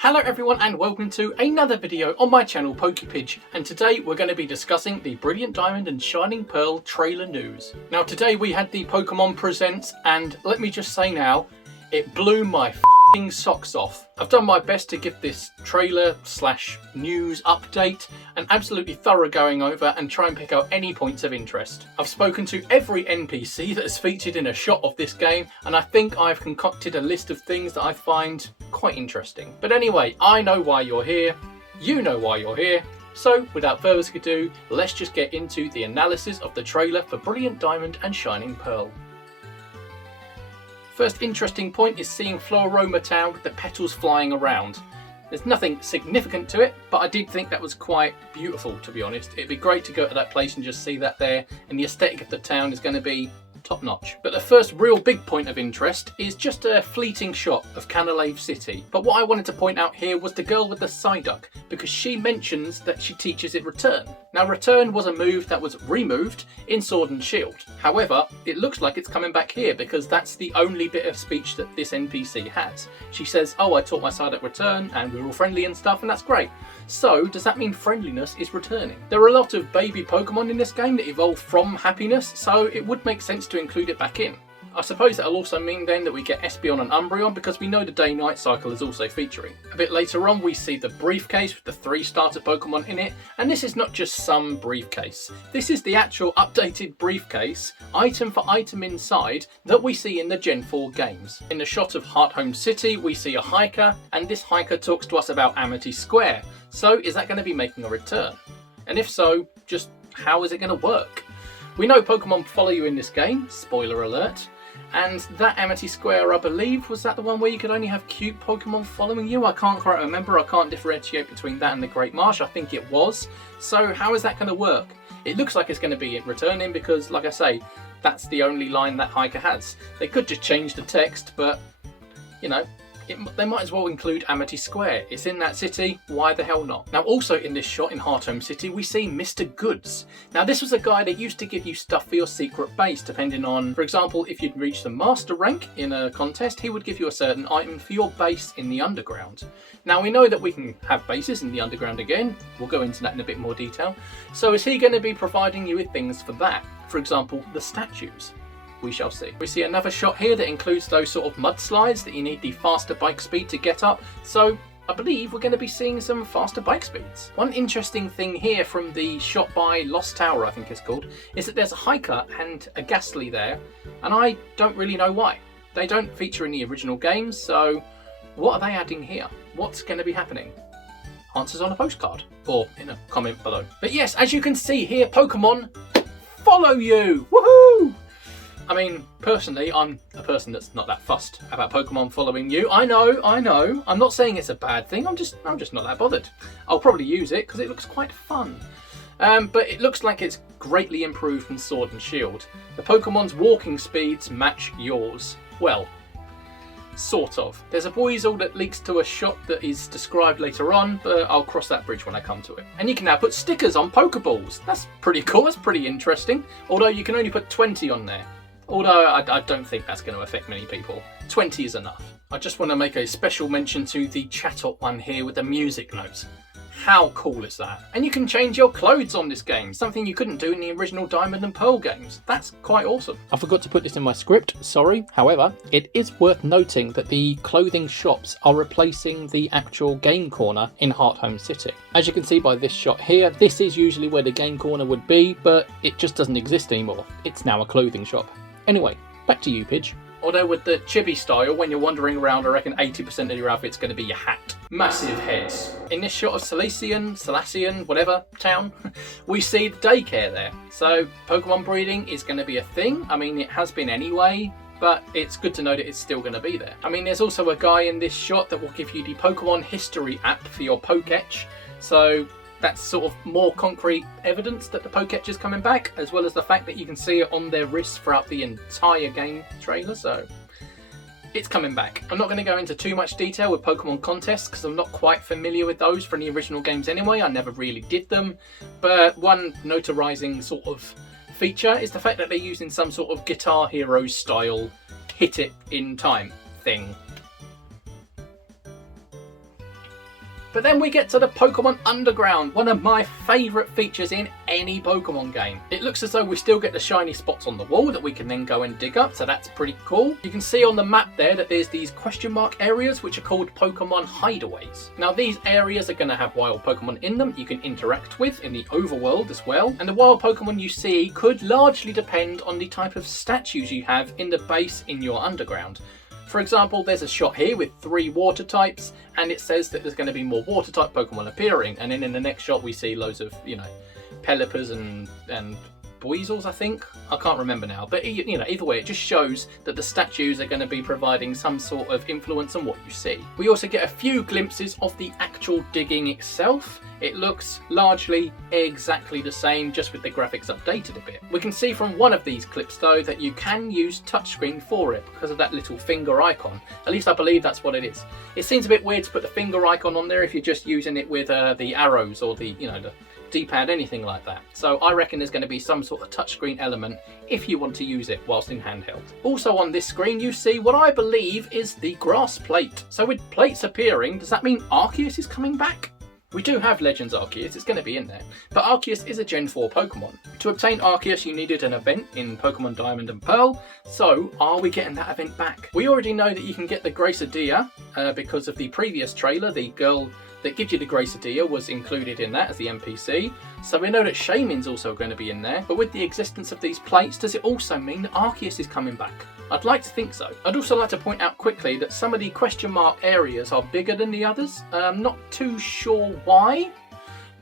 Hello everyone and welcome to another video on my channel PokePidge, and today we're going to be discussing the Brilliant Diamond and Shining Pearl trailer news. Now today we had the Pokemon Presents, and let me just say now, it blew my f***ing socks off. I've done my best to give this trailer slash news update an absolutely thorough going over and try and pick out any points of interest. I've spoken to every NPC that is featured in a shot of this game, and I think I've concocted a list of things that I find quite interesting. But anyway, I know why you're here, you know why you're here, so without further ado, let's just get into the analysis of the trailer for Brilliant Diamond and Shining Pearl. First interesting point is seeing Flo Aromatown with the petals flying around. There's nothing significant to it, but I did think that was quite beautiful, to be honest. It'd be great to go to that place and just see that there, and the aesthetic of the town is going to be top notch. But the first real big point of interest is just a fleeting shot of Canalave City. But what I wanted to point out here was the girl with the Psyduck, because she mentions that she teaches it Return. Now Return was a move that was removed in Sword and Shield. However, it looks like it's coming back here because that's the only bit of speech that this NPC has. She says, oh, I taught my Psyduck Return and we're all friendly and stuff, and that's great. So does that mean friendliness is returning? There are a lot of baby Pokemon in this game that evolve from happiness, so it would make sense to include it back in. I suppose that'll also mean then that we get Espeon and Umbreon, because we know the day-night cycle is also featuring. A bit later on we see the briefcase with the 3 starter Pokemon in it, and this is not just some briefcase. This is the actual updated briefcase, item for item inside, that we see in the Gen 4 games. In the shot of Hearthome City we see a hiker, and this hiker talks to us about Amity Square. So is that going to be making a return? And if so, just how is it going to work? We know Pokemon follow you in this game, spoiler alert. And that Amity Square, I believe, was that the one where you could only have cute Pokemon following you? I can't quite remember. I can't differentiate between that and the Great Marsh. I think it was. So how is that going to work? It looks like it's going to be returning because, like I say, that's the only line that hiker has. They could just change the text, but, you know, they might as well include Amity Square. It's in that city, why the hell not? Now also in this shot in Hearthome City we see Mr. Goods. Now this was a guy that used to give you stuff for your secret base depending on, for example, if you'd reached the master rank in a contest, he would give you a certain item for your base in the underground. Now we know that we can have bases in the underground again, we'll go into that in a bit more detail. So is he going to be providing you with things for that? For example, the statues? We shall see. We see another shot here that includes those sort of mudslides that you need the faster bike speed to get up. So I believe we're going to be seeing some faster bike speeds. One interesting thing here from the shot by Lost Tower, I think it's called, is that there's a hiker and a Ghastly there, and I don't really know why. They don't feature in the original games, so what are they adding here? What's going to be happening? Answers on a postcard or in a comment below. But yes, as you can see here, Pokemon follow you! Woohoo! I mean, personally, I'm a person that's not that fussed about Pokemon following you. I know. I'm not saying it's a bad thing. I'm just not that bothered. I'll probably use it because it looks quite fun. But it looks like it's greatly improved from Sword and Shield. The Pokemon's walking speeds match yours. Well, sort of. There's a Weasel that leaks to a shot that is described later on, but I'll cross that bridge when I come to it. And you can now put stickers on Pokeballs. That's pretty cool. That's pretty interesting. Although you can only put 20 on there. Although I don't think that's going to affect many people. 20 is enough. I just want to make a special mention to the chat-up one here with the music notes. How cool is that? And you can change your clothes on this game, something you couldn't do in the original Diamond and Pearl games. That's quite awesome. I forgot to put this in my script, sorry. However, it is worth noting that the clothing shops are replacing the actual game corner in Hearthome City. As you can see by this shot here, this is usually where the game corner would be, but it just doesn't exist anymore. It's now a clothing shop. Anyway, back to you, Pidge. Although with the chibi style, when you're wandering around, I reckon 80% of your outfit's going to be your hat. Massive heads. In this shot of Salacian, whatever, town, we see the daycare there. So Pokemon breeding is going to be a thing. I mean, it has been anyway, but it's good to know that it's still going to be there. I mean, there's also a guy in this shot that will give you the Pokemon History app for your Poketch. So that's sort of more concrete evidence that the Poketch is coming back, as well as the fact that you can see it on their wrists throughout the entire game trailer, so it's coming back. I'm not going to go into too much detail with Pokemon contests because I'm not quite familiar with those from the original games anyway. I never really did them, but one notarizing sort of feature is the fact that they're using some sort of Guitar Hero style hit it in time thing. But then we get to the Pokemon Underground, one of my favourite features in any Pokemon game. It looks as though we still get the shiny spots on the wall that we can then go and dig up, so that's pretty cool. You can see on the map there that there's these question mark areas which are called Pokemon Hideaways. Now these areas are going to have wild Pokemon in them you can interact with in the overworld as well, and the wild Pokemon you see could largely depend on the type of statues you have in the base in your underground. For example, there's a shot here with 3 water types, and it says that there's going to be more water type Pokemon appearing, and then in the next shot we see loads of, you know, Pelippas and Buizels, I think. I can't remember now, but you know, either way, it just shows that the statues are going to be providing some sort of influence on what you see. We also get a few glimpses of the actual digging itself. It looks largely exactly the same, just with the graphics updated a bit. We can see from one of these clips though that you can use touchscreen for it because of that little finger icon. At least I believe that's what it is. It seems a bit weird to put the finger icon on there if you're just using it with the arrows or the, you know, the D-pad, anything like that. So I reckon there's going to be some sort of touchscreen element if you want to use it whilst in handheld. Also on this screen you see what I believe is the grass plate. So with plates appearing, does that mean Arceus is coming back? We do have Legends Arceus, it's going to be in there, but Arceus is a Gen 4 Pokemon. To obtain Arceus you needed an event in Pokemon Diamond and Pearl, so are we getting that event back? We already know that you can get the Gracidea because of the previous trailer. The girl that gives you the Gracidea was included in that as the NPC, so we know that Shaymin's also going to be in there, but with the existence of these plates, does it also mean that Arceus is coming back? I'd like to think so. I'd also like to point out quickly that some of the question mark areas are bigger than the others. I'm not too sure why,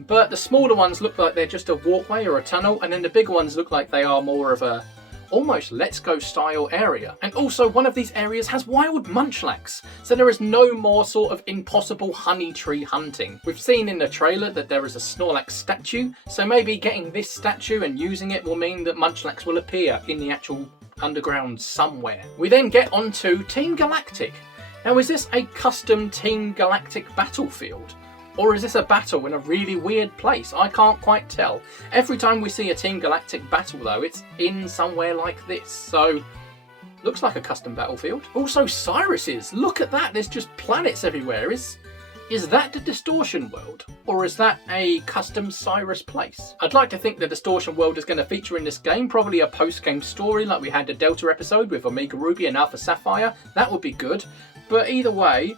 but the smaller ones look like they're just a walkway or a tunnel, and then the bigger ones look like they are more of a almost Let's Go style area. And also one of these areas has wild Munchlax, so there is no more sort of impossible honey tree hunting. We've seen in the trailer that there is a Snorlax statue, so maybe getting this statue and using it will mean that Munchlax will appear in the actual underground somewhere. We then get on to Team Galactic. Now is this a custom Team Galactic battlefield? Or is this a battle in a really weird place? I can't quite tell. Every time we see a Team Galactic battle though, it's in somewhere like this. So, looks like a custom battlefield. Also Cyrus's, look at that, there's just planets everywhere. Is that the Distortion World? Or is that a custom Cyrus place? I'd like to think the Distortion World is going to feature in this game, probably a post-game story like we had the Delta episode with Omega Ruby and Alpha Sapphire. That would be good. But either way,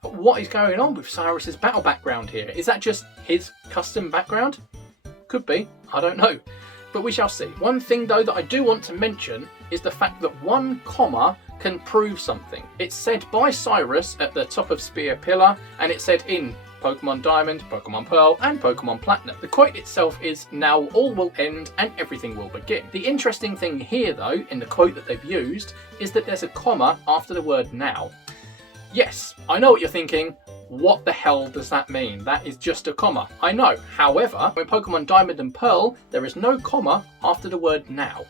what is going on with Cyrus's battle background here? Is that just his custom background? Could be, I don't know. But we shall see. One thing though that I do want to mention is the fact that 1 comma can prove something. It's said by Cyrus at the top of Spear Pillar, and it's said in Pokemon Diamond, Pokemon Pearl and Pokemon Platinum. The quote itself is, "Now all will end and everything will begin." The interesting thing here though, in the quote that they've used, is that there's a comma after the word now. Yes, I know what you're thinking. What the hell does that mean? That is just a comma. I know. However, in Pokemon Diamond and Pearl, there is no comma after the word now.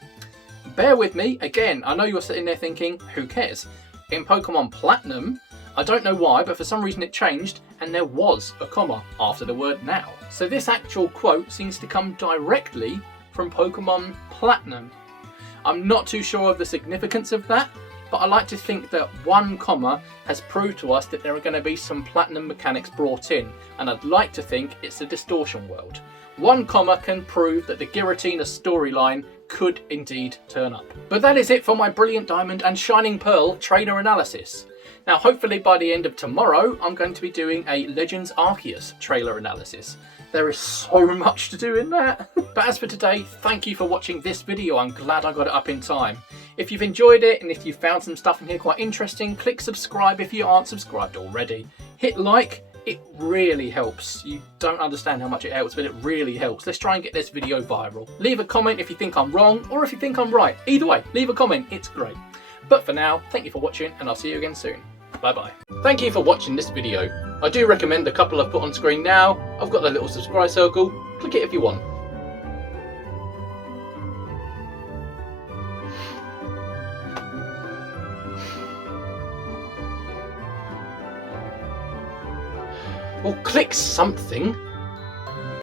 Bear with me. Again, I know you're sitting there thinking, who cares? In Pokemon Platinum, I don't know why, but for some reason it changed and there was a comma after the word now. So this actual quote seems to come directly from Pokemon Platinum. I'm not too sure of the significance of that, but I like to think that 1 comma has proved to us that there are going to be some Platinum mechanics brought in, and I'd like to think it's the Distortion World. 1 comma can prove that the Giratina storyline could indeed turn up. But that is it for my Brilliant Diamond and Shining Pearl trailer analysis. Now hopefully by the end of tomorrow I'm going to be doing a Legends Arceus trailer analysis. There is so much to do in that. But as for today, thank you for watching this video. I'm glad I got it up in time. If you've enjoyed it and if you found some stuff in here quite interesting, click subscribe if you aren't subscribed already. Hit like, it really helps. You don't understand how much it helps, but it really helps. Let's try and get this video viral. Leave a comment if you think I'm wrong or if you think I'm right. Either way, leave a comment, it's great. But for now, thank you for watching and I'll see you again soon. Bye bye. Thank you for watching this video. I do recommend the couple I've put on screen now. I've got the little subscribe circle. Click it if you want. Well, click something.